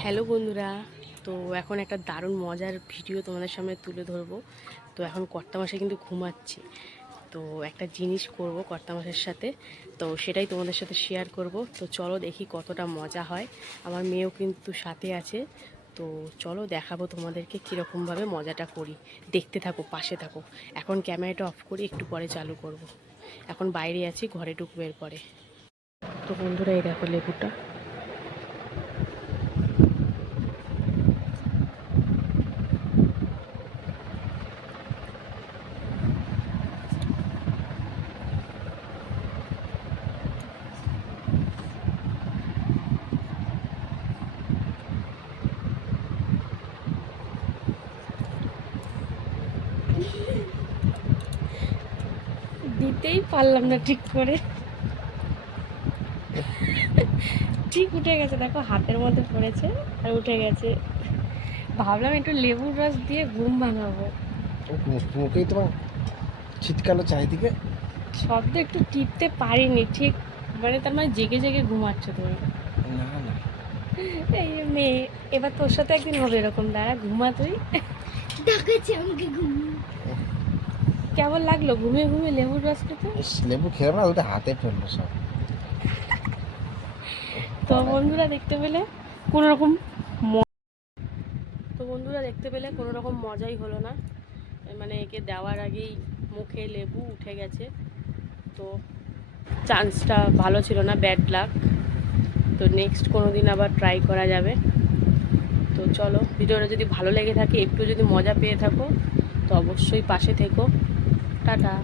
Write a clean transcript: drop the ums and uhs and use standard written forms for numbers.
Hello বন্ধুরা, তো এখন একটা দারুণ মজার ভিডিও তোমাদের সামনে তুলে ধরবো। তো এখন কর্তামশাই কিন্তু ঘুমাচ্ছে। তো একটা জিনিস করব কর্তামশাইয়ের সাথে, তো সেটাই তোমাদের সাথে শেয়ার করব। তো চলো দেখি কতটা মজা হয়। আমার মেয়েও কিন্তু সাথে আছে। তো চলো দেখাবো তোমাদেরকে কীরকমভাবে মজাটা করি। দেখতে থাকো, পাশে থাকো। এখন ক্যামেরাটা অফ করি, একটু পরে চালু করব। এখন বাইরে আছি, ঘরে ঢুকবো এরপরে। তো বন্ধুরা, এই দেখো লেবুটা। দিতেই পারলাম না ঠিক করে, ঠিক উঠে গেছে। দেখো হাতের মধ্যে পড়েছে আর উঠে গেছে। ভাবলাম একটু লেবুর রস দিয়ে ঘুম ভাঙাবো। মুখেই তোমার ছিটকালো চারিদিকে। শব্দ একটু টিপতে পারিনি ঠিক, মানে তার মানে জেগে জেগে ঘুমাচ্ছ তুমি। না না, এই যে মেয়ে, এবার তোর সাথে একদিন হবে এরকম। দাঁড়া, ঘুমা তুই। ডাকাচ্ছে আমাকে ঘুম। কেমন লাগলো ঘুমিয়ে ঘুমিয়ে লেবুর রস খেতে? লেবু খেলাম না, ওটা হাতে ফেললো সব। তো বন্ধুরা দেখতে পেলে কোনো রকম তো বন্ধুরা দেখতে পেলে কোনো রকম মজাই হলো না। মানে একে দেওয়ার আগেই মুখে লেবু উঠে গেছে। তো চান্সটা ভালো ছিল না, ব্যাড লাক। তো নেক্সট কোনো দিন আবার ট্রাই করা যাবে। তো চলো, ভিডিওটা যদি ভালো লেগে থাকে, একটু যদি মজা পেয়ে থাকো, তো অবশ্যই পাশে থেকো। টাটা।